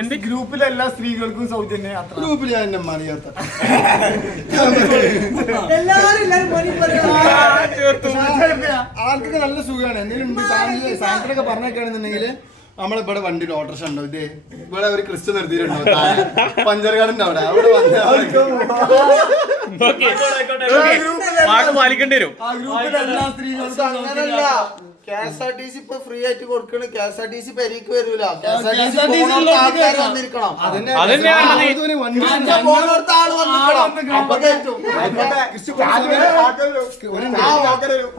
എന്റെ ഗ്രൂപ്പിലെ എല്ലാ സ്ത്രീകൾക്കും സൗജന്യ യാത്ര. ഗ്രൂപ്പിൽ ഞാൻ എന്നെ മണി യാത്ര. ആൾക്കൊക്കെ നല്ല സുഖമാണ്. എന്തെങ്കിലും സാധനത്തിനൊക്കെ പറഞ്ഞേക്കാണെന്നുണ്ടെങ്കിൽ നമ്മളിവിടെ വണ്ടിയിൽ ഓട്ടോറിക്ഷ ഉണ്ടോ, ഇത് ഇവിടെ ഒരു ക്രിസ്തു നിർത്തിയിട്ടുണ്ടോ പഞ്ചർകാടിന്റെ അവിടെ വന്ന് പാലിക്കേണ്ടി വരും. ആ ഗ്രൂപ്പിലെ എല്ലാ സ്ത്രീകൾക്കും KSRTC ഇപ്പൊ ഫ്രീ ആയിട്ട് കൊടുക്കണ. KSRTC പെരീക്ക് വരൂല. ആൾക്കാർ വന്നിരിക്കണം.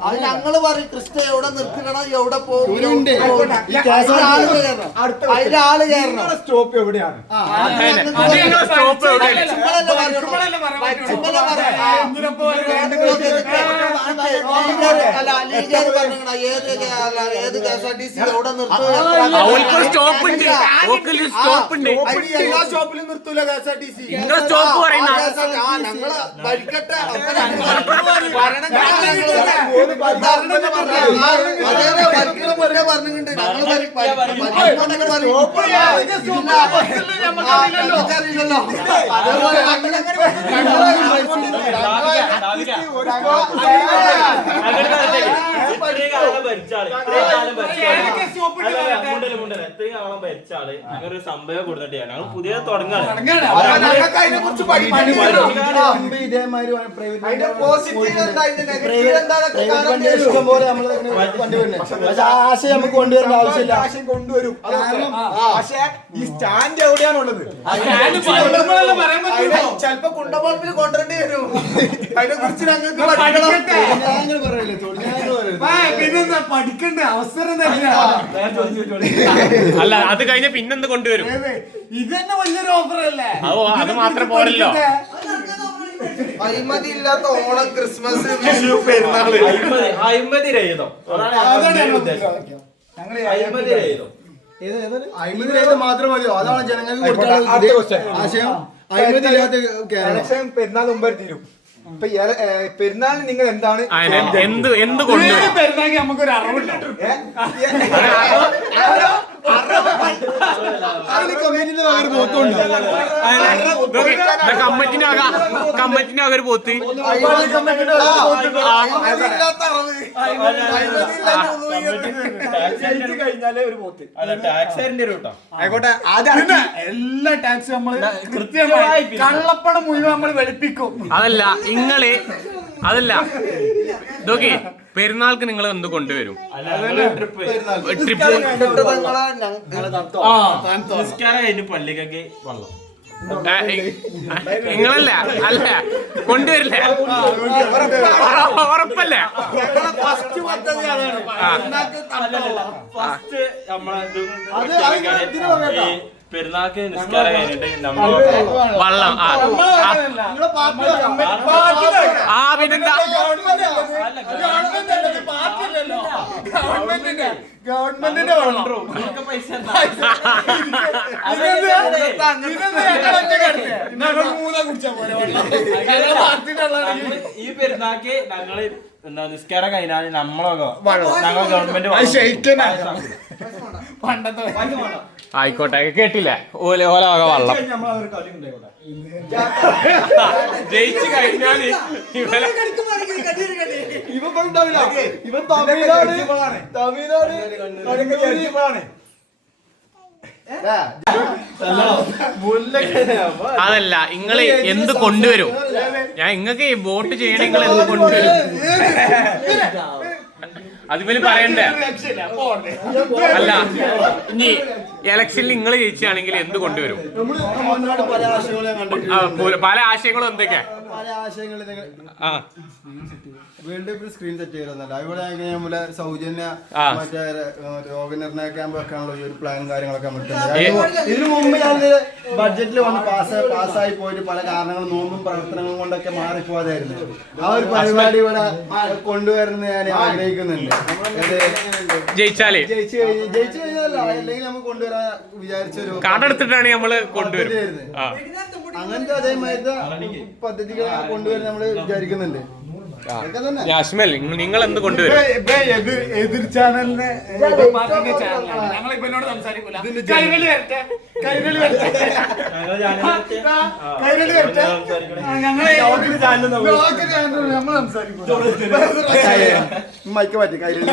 അത് ഞങ്ങള് പറയും ക്രിസ്റ്റ എവിടെ നിർത്തിക്കണം, എവിടെ പോകും, അതിലെ ആള് കയറണം. സ്റ്റോപ്പ് എവിടെയാണ്? ഏത് KSRTC എവിടെ എല്ലാ സ്റ്റോപ്പിലും നിർത്തൂല KSRTC. ഞങ്ങള് ഭരിക്കട്ടെ. പറഞ്ഞിട്ടുണ്ട് അങ്ങനെ സംഭവം കൊടുത്തിട്ട് ഞങ്ങൾ പുതിയ തുടങ്ങാണ്. ആശയം നമുക്ക് കൊണ്ടുവരേണ്ട ആവശ്യമില്ല. കൊണ്ടുവരും. പക്ഷേ ഈ സ്റ്റാൻഡ് എവിടെയാണുള്ളത്? ചിലപ്പോ കുണ്ടബോൾപ്പിൽ കൊണ്ടുവരേണ്ടി വരും. അതിനെ കുറിച്ച് ഞങ്ങൾക്ക് പിന്നെ പഠിക്കണ്ട അവസരം അല്ല, അത് കഴിഞ്ഞ പിന്നെന്ത് കൊണ്ടുവരും? ഇത് തന്നെ വലിയൊരു ഓഫർ അല്ലേ? അത് മാത്രം പോരല്ലോ. അഴിമതിയില്ലാത്ത ഓണം, ക്രിസ്മസ്, വിഷു, പെരുന്നാള്. അഴിമതിരഹിതം. അഴിമതിരഹിതം മാത്രം മതിയോ? അതാണ് ജനങ്ങൾക്ക് ആശയം. അഴിമതിയില്ലാത്ത പെരുന്നാൾ മുമ്പ് തീരും. പെരുന്നാളിന് നിങ്ങൾ എന്താണ് എന്ത് കൊണ്ടുവരും? പെരുന്നാൾക്ക് നമുക്കൊരു അറിവുണ്ടോ? കമ്മറ്റിന്റെ ഒരു പോത്ത് കഴിഞ്ഞാലേ ഒരു പോത്ത്. ആയിക്കോട്ടെ. എല്ലാ ടാക്സും നമ്മള് കൃത്യമായി കള്ളപ്പണം മുഴുവൻ നമ്മൾ വെളുപ്പിക്കും. അതല്ല നോക്കി, പെരുന്നാൾക്ക് നിങ്ങൾ എന്ത് കൊണ്ടുവരും? ട്രിപ്പ് കഴിഞ്ഞ് പള്ളിക്കൊക്കെ വെള്ളം നിങ്ങളല്ല അല്ല കൊണ്ടുവരില്ല, ഉറപ്പല്ലേ? ഫസ്റ്റ് പെരുന്നാൾക്ക് നിസ്കാരം കഴിഞ്ഞിട്ട് വള്ളം പിന്നെന്താ ഗവൺമെന്റിന്റെ ഈ പെരുന്നാക്ക് ഞങ്ങള് എന്താ നിസ്കാരം കഴിഞ്ഞാൽ നമ്മളൊക്കെ ഞങ്ങൾ ഗവൺമെന്റ് പണ്ടത്തെ ആയിക്കോട്ടെ, കേട്ടില്ല. ഓല വക വള്ളം ജയിച്ചു കഴിഞ്ഞാല് അതല്ല, നിങ്ങള് എന്ത് കൊണ്ടുവരും? ഞാൻ നിങ്ങൾക്ക് വോട്ട് ചെയ്യണ നിങ്ങൾ എന്ത് കൊണ്ടുവരും? അതുപോലെ പറയണ്ടേ? അല്ല, ഇനി ഇലക്ഷനിൽ നിങ്ങൾ ജയിച്ചാണെങ്കിൽ എന്ത് കൊണ്ടുവരും? പല ആശയങ്ങളും എന്തൊക്കെയാ? വേൾഡ് കപ്പിൽ സ്ക്രീൻ സെറ്റ് ചെയ്തിരുന്നല്ലോ. ഇവിടെ നമ്മളെ സൗജന്യ മറ്റേ രോഗനിർണയ ക്യാമ്പ് വെക്കാനുള്ള ഒരു പ്ലാൻ കാര്യങ്ങളൊക്കെ ഇതിനു മുമ്പ് ഞാൻ ബഡ്ജറ്റിൽ വന്ന് പാസ്സായി പോയിട്ട് പല കാരണങ്ങളും നോമ്പും പ്രവർത്തനങ്ങളും കൊണ്ടൊക്കെ മാറിപ്പോകാതായിരുന്നു. ആ ഒരു പരിപാടി ഇവിടെ കൊണ്ടുവരുന്ന ഞാൻ ആഗ്രഹിക്കുന്നുണ്ട്. ജയിച്ചു കഴിഞ്ഞാലല്ല, അല്ലെങ്കിൽ നമുക്ക് കൊണ്ടുവരാൻ വിചാരിച്ചൊരു കാർഡെടുത്തിട്ടാണ് നമ്മള് കൊണ്ടുവരും. അങ്ങനത്തെ അതേമാതിരി പദ്ധതികൾ കൊണ്ടുവരാൻ നമ്മള് വിചാരിക്കുന്നുണ്ട്. അശ്മൽ നിങ്ങൾ എന്ത് കൊണ്ടുവരും? എതിർ ചാനലിനെ ചാനലാണ് ഞങ്ങളിപ്പോ എന്നോട് സംസാരിക്കൂല. കൈരളി വരട്ടെ, കൈരളി വരട്ടെ, കൈരളി വരട്ടെ. ഞങ്ങളെ നമ്മൾ സംസാരിക്കൂല. മൈക്ക് മാറ്റി കയ്യിൽ